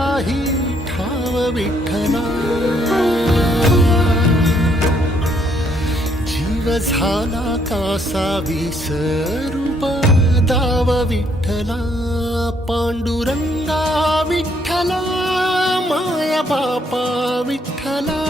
काही ठाव विठ्ठला. जीव झाला कासा विसरूप दाव विठ्ठला. पांडुरंगा विठ्ठला माया बापा विठ्ठला.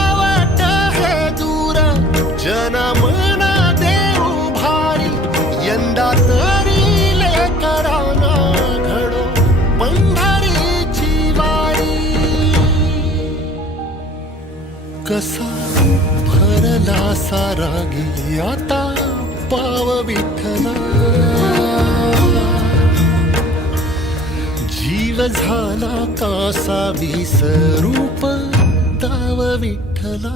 कसा भरला सारा गे आता पाव विठ्ठला. जीव झाला कासा विसरूप दाव विठ्ठला.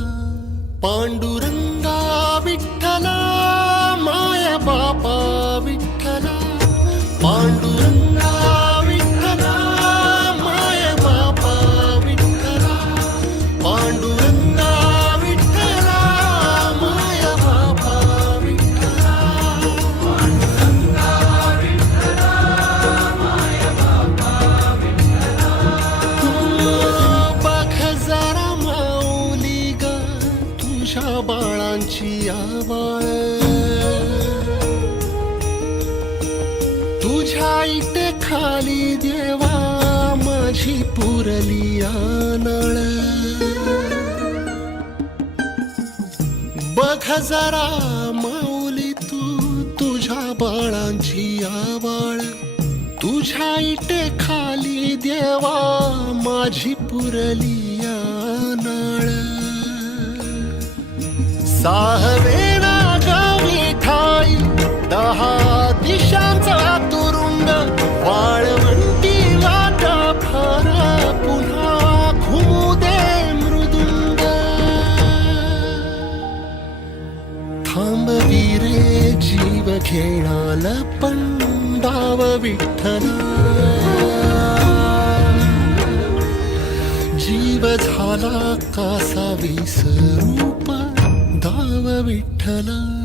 पांडुरंगा विठ्ठला माया बापा विठ्ठला. पांडुरंगा बघ माऊली तू तुझ्या बाळांची आवाळ तुझ्या इटे खाली देवा माझी पुरली नाळ साहवेना गावी ठाई दहा दिशांचा तुरुंग वाळ जीव घेणाल पण दाव विठ्ठला जीव झाला कासा रूप दाव विठ्ठला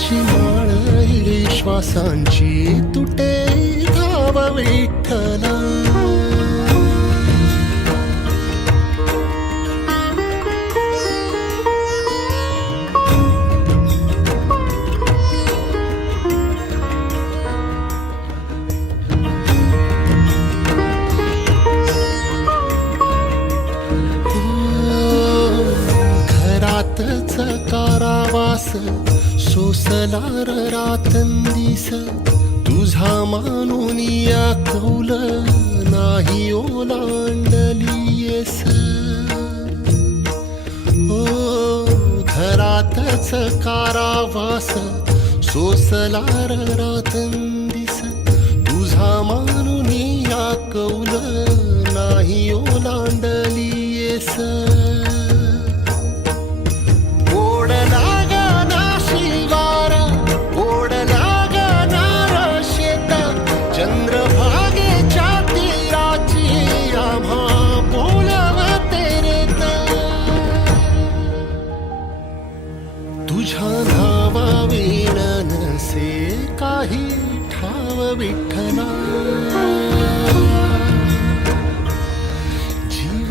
अशी माळ श्वासांची तुटे धाव विठ्ठला. घरातच कारावास सोसला रातंदिस तुझा मानून या कौल नाही ओलांडलीयस ओढ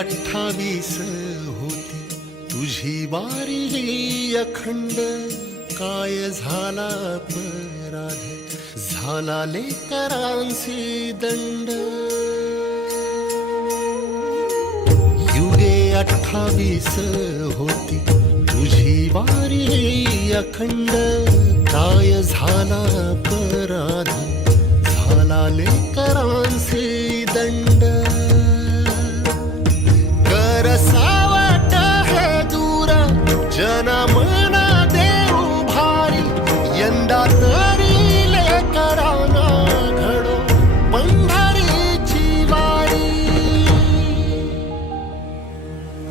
अठ्ठावीस होती. तुझी बारी ही अखंड काय झाला अपराध झाला लेकरांसी दंड. युगे अठ्ठावीस होती. तुझी बारी ही अखंड काय झाला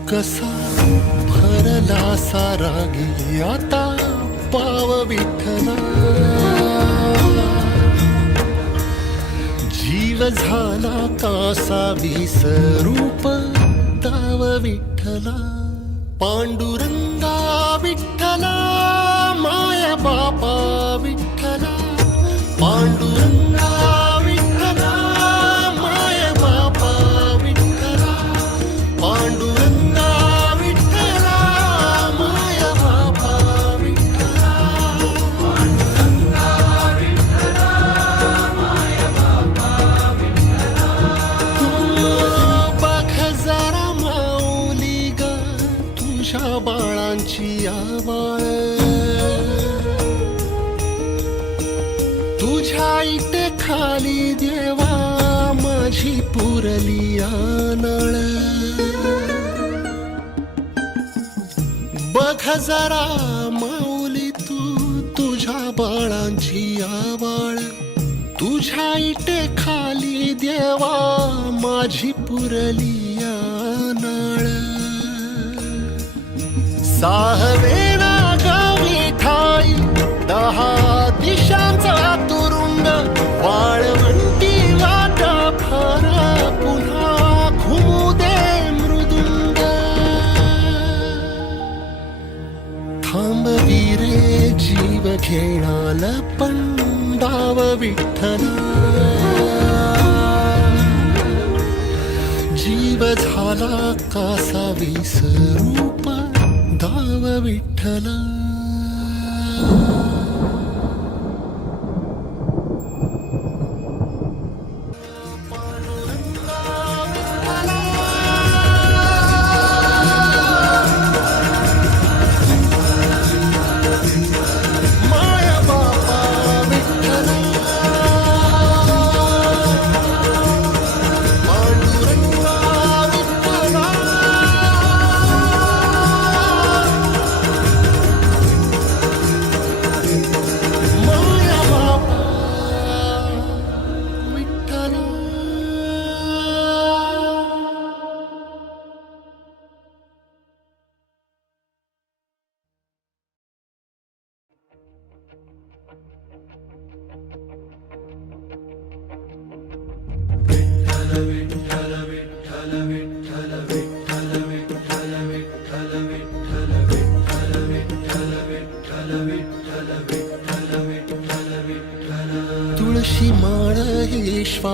कसा भरला सारा गे आता पाव विठला जीव झाला कासा विसरूप दाव विठ्ठला. पांडुरंगा विठ्ठला माया बापा विठ्ठला. पांडुरंगा तुझ्या इथे खाली देवा माझी पुरली आनळ. बघ जरा माऊली तू तुझ्या बाळांची आवाळ. तुझ्या इटे खाली देवा माझी पुरली आनळ. साहवे विठ्ठला जीव झाला कासा विसरूप दाव विठ्ठला.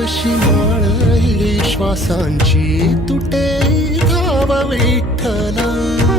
तुळशी माळ श्वासांची तुटे धाव विठ्ठला.